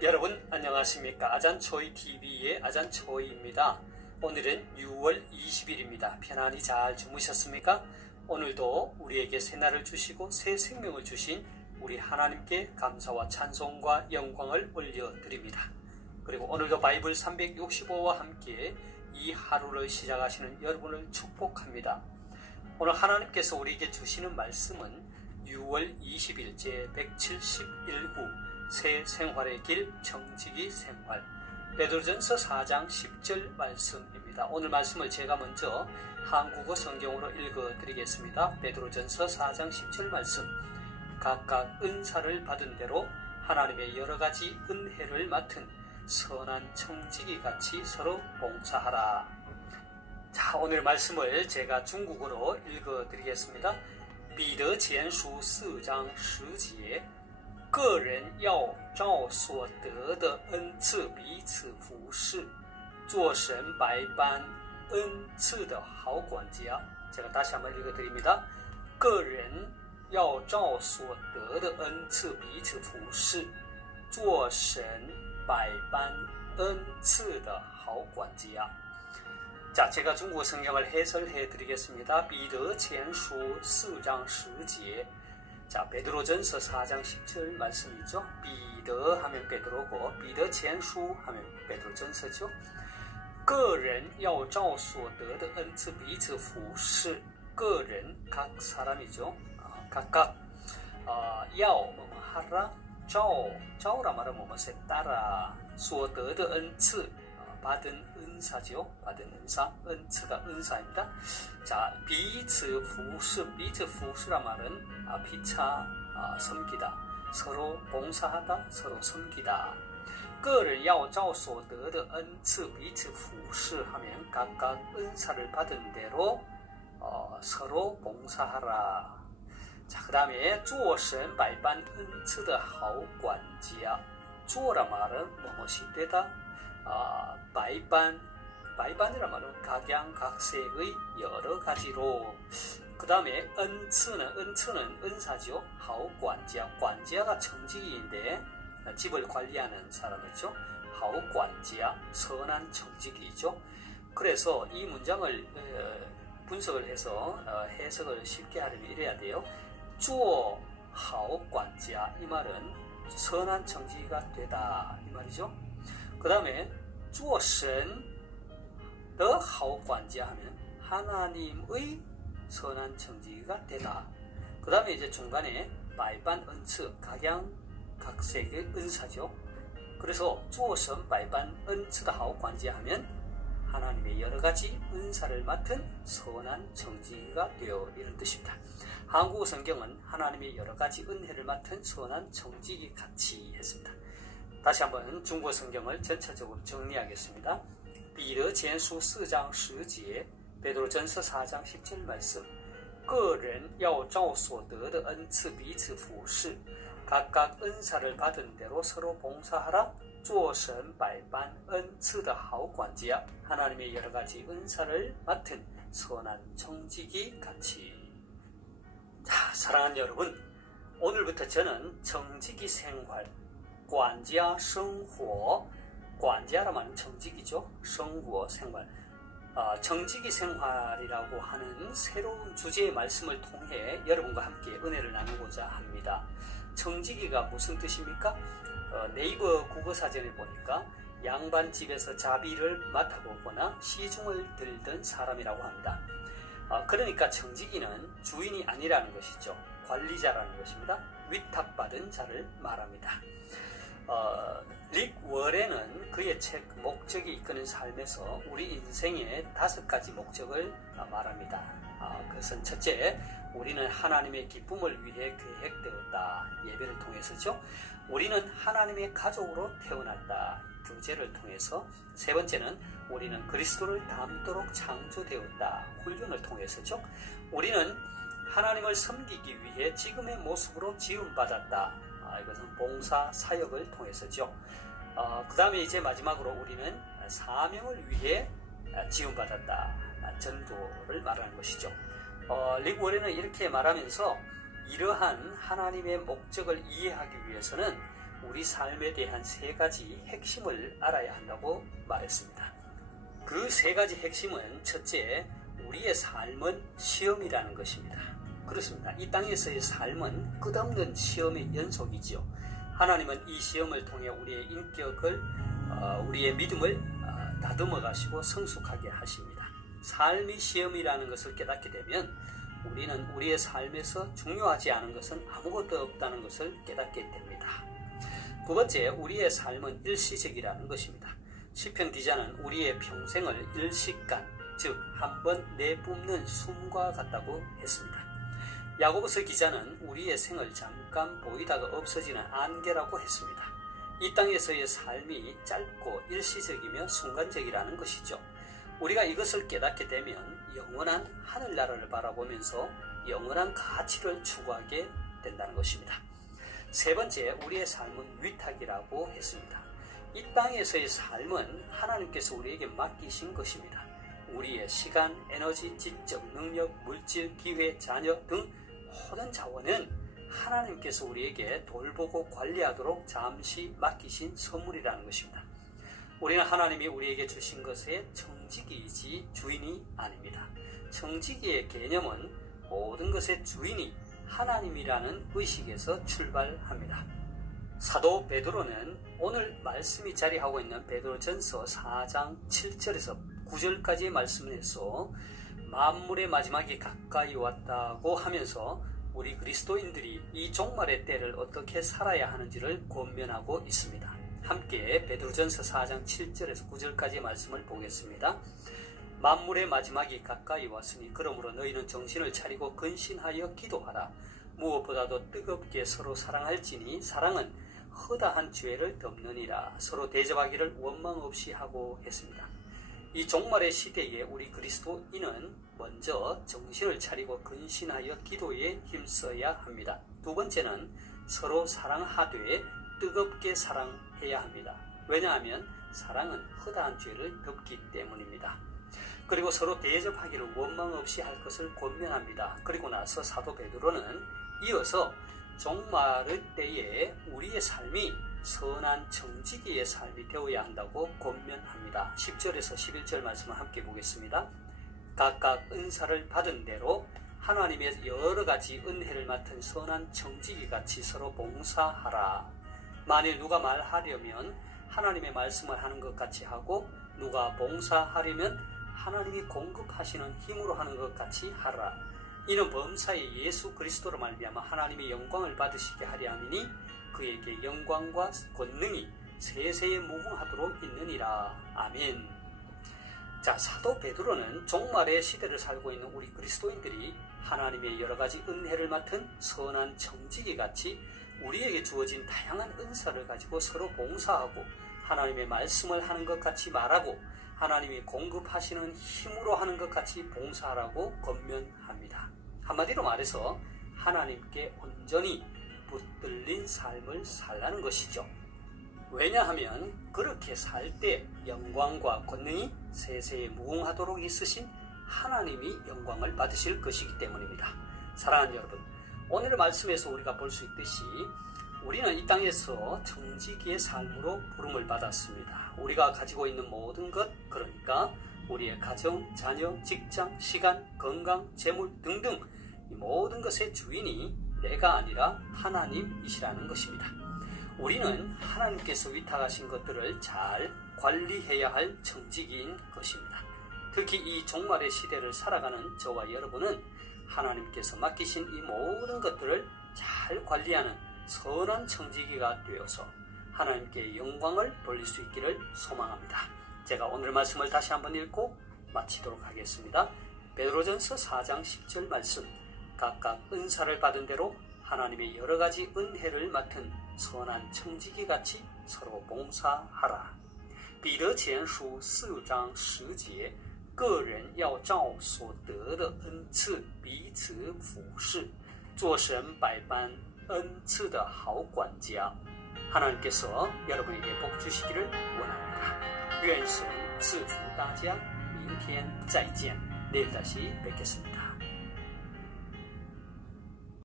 여러분 안녕하십니까? 아잔초이TV의 아잔초이입니다. 오늘은 6월 20일입니다. 편안히 잘 주무셨습니까? 오늘도 우리에게 새날을 주시고 새 생명을 주신 우리 하나님께 감사와 찬송과 영광을 올려드립니다. 그리고 오늘도 바이블 365와 함께 이 하루를 시작하시는 여러분을 축복합니다. 오늘 하나님께서 우리에게 주시는 말씀은 6월 20일 제171구 새 생활의 길 청지기 생활 베드로전서 4장 10절 말씀입니다. 오늘 말씀을 제가 먼저 한국어 성경으로 읽어드리겠습니다. 베드로전서 4장 10절 말씀. 각각 은사를 받은 대로 하나님의 여러가지 은혜를 맡은 선한 청지기 같이 서로 봉사하라. 자, 오늘 말씀을 제가 중국어로 읽어드리겠습니다. 彼得前书4章10节个人要照所得的恩赐彼此服侍，做神百般恩赐的好管家。 제가 다시 한번 읽어드립니다. 个人要照所得的恩赐彼此服侍，做神百般恩赐的好管家。 자, 제가 중국어 성경을 해설해 드리겠습니다. 彼得前书4장 10节 자, 베드로전서 4장 10절 말씀이죠. 비더 하면 베드로고 비더 전수 하면 베드로전서죠. 个人要照所得的恩赐彼此服侍. 个人 각 사람이죠. 각각要 뭐뭐 하라. 照라 말은 뭐뭐에 따라. 所得的恩赐 받은 은사죠. 받은 은사. 은츠가 은사입니다. 자, 彼此服侍. 彼此服侍라 말은 피차 섬기다. 서로 봉사하다. 서로 섬기다. 个人要照所得的恩赐彼此服侍 하면 각각 은사를 받은 대로 서로 봉사하라. 자, 그 다음에 做神百般恩赐的好管家. 做라 말은 뭐뭐이 되다. 바이반이란 말은 각양각색의 여러 가지로. 그 다음에 은츠는 은사죠. 하오관지아. 관지아가 청지기인데 집을 관리하는 사람이죠. 하오관지아. 선한 청지기이죠. 그래서 이 문장을 분석을 해서 해석을 쉽게 하려면 이래야 돼요. 做好管家. 이 말은 선한 청지기가 되다. 이 말이죠. 그 다음에 做神的好管家 하면 하나님의 선한 청지기가 되다. 그 다음에 이제 중간에 百般恩赐 각양각색의 은사죠. 그래서 做神百般恩赐的好管家 하면 하나님의 여러가지 은사를 맡은 선한 청지기가 되어 이런 뜻입니다. 한국어 성경은 하나님의 여러가지 은혜를 맡은 선한 청지기 같이 했습니다. 다시 한번 중국어 성경을 전체적으로 정리하겠습니다. 彼得前书4장 10节 베드로전서 4장 10절 말씀. 个人要照所得的恩赐彼此服侍, 각각 은사를 받은 대로 서로 봉사하라. 做神百般恩赐的好管家. 하나님의 여러가지 은사를 맡은 선한 청지기 같이. 자, 사랑하는 여러분, 오늘부터 저는 청지기 생활, 管家生活, 管家라 말은 청지기죠. 生活 생활. 청지기 생활이라고 하는 새로운 주제의 말씀을 통해 여러분과 함께 은혜를 나누고자 합니다. 청지기가 무슨 뜻입니까? 네이버 국어사전에 보니까 양반집에서 자비를 맡아보거나 시중을 들던 사람이라고 합니다. 그러니까 청지기는 주인이 아니라는 것이죠. 관리자라는 것입니다. 위탁받은 자를 말합니다. 릭 워렌은 그의 책 목적이 이끄는 삶에서 우리 인생의 5가지 목적을 말합니다. 그것은 첫째, 우리는 하나님의 기쁨을 위해 계획되었다. 예배를 통해서죠. 우리는 하나님의 가족으로 태어났다. 교제를 통해서. 세 번째는 우리는 그리스도를 닮도록 창조되었다. 훈련을 통해서죠. 우리는 하나님을 섬기기 위해 지금의 모습으로 지음받았다. 이것은 봉사 사역을 통해서죠. 그 다음에 이제 마지막으로 우리는 사명을 위해 지음받았다. 전도를 말하는 것이죠. 릭 워렌은 이렇게 말하면서 이러한 하나님의 목적을 이해하기 위해서는 우리 삶에 대한 3가지 핵심을 알아야 한다고 말했습니다. 그 3가지 핵심은 첫째, 우리의 삶은 시험이라는 것입니다. 그렇습니다. 이 땅에서의 삶은 끝없는 시험의 연속이지요. 하나님은 이 시험을 통해 우리의 인격을, 우리의 믿음을 다듬어 가시고 성숙하게 하십니다. 삶이 시험이라는 것을 깨닫게 되면 우리는 우리의 삶에서 중요하지 않은 것은 아무것도 없다는 것을 깨닫게 됩니다. 두 번째, 우리의 삶은 일시적이라는 것입니다. 시편 기자는 우리의 평생을 일시간, 즉 한 번 내뿜는 숨과 같다고 했습니다. 야고보서 기자는 우리의 생을 잠깐 보이다가 없어지는 안개라고 했습니다. 이 땅에서의 삶이 짧고 일시적이며 순간적이라는 것이죠. 우리가 이것을 깨닫게 되면 영원한 하늘나라를 바라보면서 영원한 가치를 추구하게 된다는 것입니다. 세 번째, 우리의 삶은 위탁이라고 했습니다. 이 땅에서의 삶은 하나님께서 우리에게 맡기신 것입니다. 우리의 시간, 에너지, 지적, 능력, 물질, 기회, 자녀 등 모든 자원은 하나님께서 우리에게 돌보고 관리하도록 잠시 맡기신 선물이라는 것입니다. 우리는 하나님이 우리에게 주신 것의 청지기이지 주인이 아닙니다. 청지기의 개념은 모든 것의 주인이 하나님이라는 의식에서 출발합니다. 사도 베드로는 오늘 말씀이 자리하고 있는 베드로전서 4장 7절에서 9절까지의 말씀에서 만물의 마지막이 가까이 왔다고 하면서 우리 그리스도인들이 이 종말의 때를 어떻게 살아야 하는지를 권면하고 있습니다. 함께 베드로전서 4장 7절에서 9절까지의 말씀을 보겠습니다. 만물의 마지막이 가까이 왔으니 그러므로 너희는 정신을 차리고 근신하여 기도하라. 무엇보다도 뜨겁게 서로 사랑할지니 사랑은 허다한 죄를 덮느니라. 서로 대접하기를 원망 없이 하고 했습니다. 이 종말의 시대에 우리 그리스도인은 먼저 정신을 차리고 근신하여 기도에 힘써야 합니다. 두 번째는 서로 사랑하되 뜨겁게 사랑해야 합니다. 왜냐하면 사랑은 허다한 죄를 덮기 때문입니다. 그리고 서로 대접하기를 원망 없이 할 것을 권면합니다. 그리고 나서 사도 베드로는 이어서 종말의 때에 우리의 삶이 선한 청지기의 삶이 되어야 한다고 권면합니다. 10절에서 11절 말씀을 함께 보겠습니다. 각각 은사를 받은 대로 하나님의 여러 가지 은혜를 맡은 선한 청지기 같이 서로 봉사하라. 만일 누가 말하려면 하나님의 말씀을 하는 것 같이 하고 누가 봉사하려면 하나님이 공급하시는 힘으로 하는 것 같이 하라. 이는 범사에 예수 그리스도로 말미암아 하나님의 영광을 받으시게 하려 함이니 그에게 영광과 권능이 세세에 무궁하도록 있느니라. 아멘. 자, 사도 베드로는 종말의 시대를 살고 있는 우리 그리스도인들이 하나님의 여러 가지 은혜를 맡은 선한 청지기 같이 우리에게 주어진 다양한 은사를 가지고 서로 봉사하고 하나님의 말씀을 하는 것 같이 말하고 하나님이 공급하시는 힘으로 하는 것 같이 봉사하라고 권면합니다. 한마디로 말해서 하나님께 온전히 붙들린 삶을 살라는 것이죠. 왜냐하면 그렇게 살 때 영광과 권능이 세세에 무궁하도록 있으신 하나님이 영광을 받으실 것이기 때문입니다. 사랑하는 여러분, 오늘의 말씀에서 우리가 볼 수 있듯이 우리는 이 땅에서 청지기의 삶으로 부름을 받았습니다. 우리가 가지고 있는 모든 것, 그러니까 우리의 가정, 자녀, 직장, 시간, 건강, 재물 등등 이 모든 것의 주인이 내가 아니라 하나님이시라는 것입니다. 우리는 하나님께서 위탁하신 것들을 잘 관리해야 할 청지기인 것입니다. 특히 이 종말의 시대를 살아가는 저와 여러분은 하나님께서 맡기신 이 모든 것들을 잘 관리하는 선한 청지기가 되어서 하나님께 영광을 돌릴 수 있기를 소망합니다. 제가 오늘 말씀을 다시 한번 읽고 마치도록 하겠습니다. 베드로전서 4장 10절 말씀. 각각 은사를 받은 대로 하나님의 여러 가지 은혜를 맡은 선한 청지기 같이 서로 봉사하라. 彼得前书4章10节，个人要照所得的恩赐彼此服侍，做神百般恩赐的好管家。 하나님께서 여러분에게 복 주시기를 원합니다. 愿神赐福大家，明天再见，내일 다시 뵙겠습니다.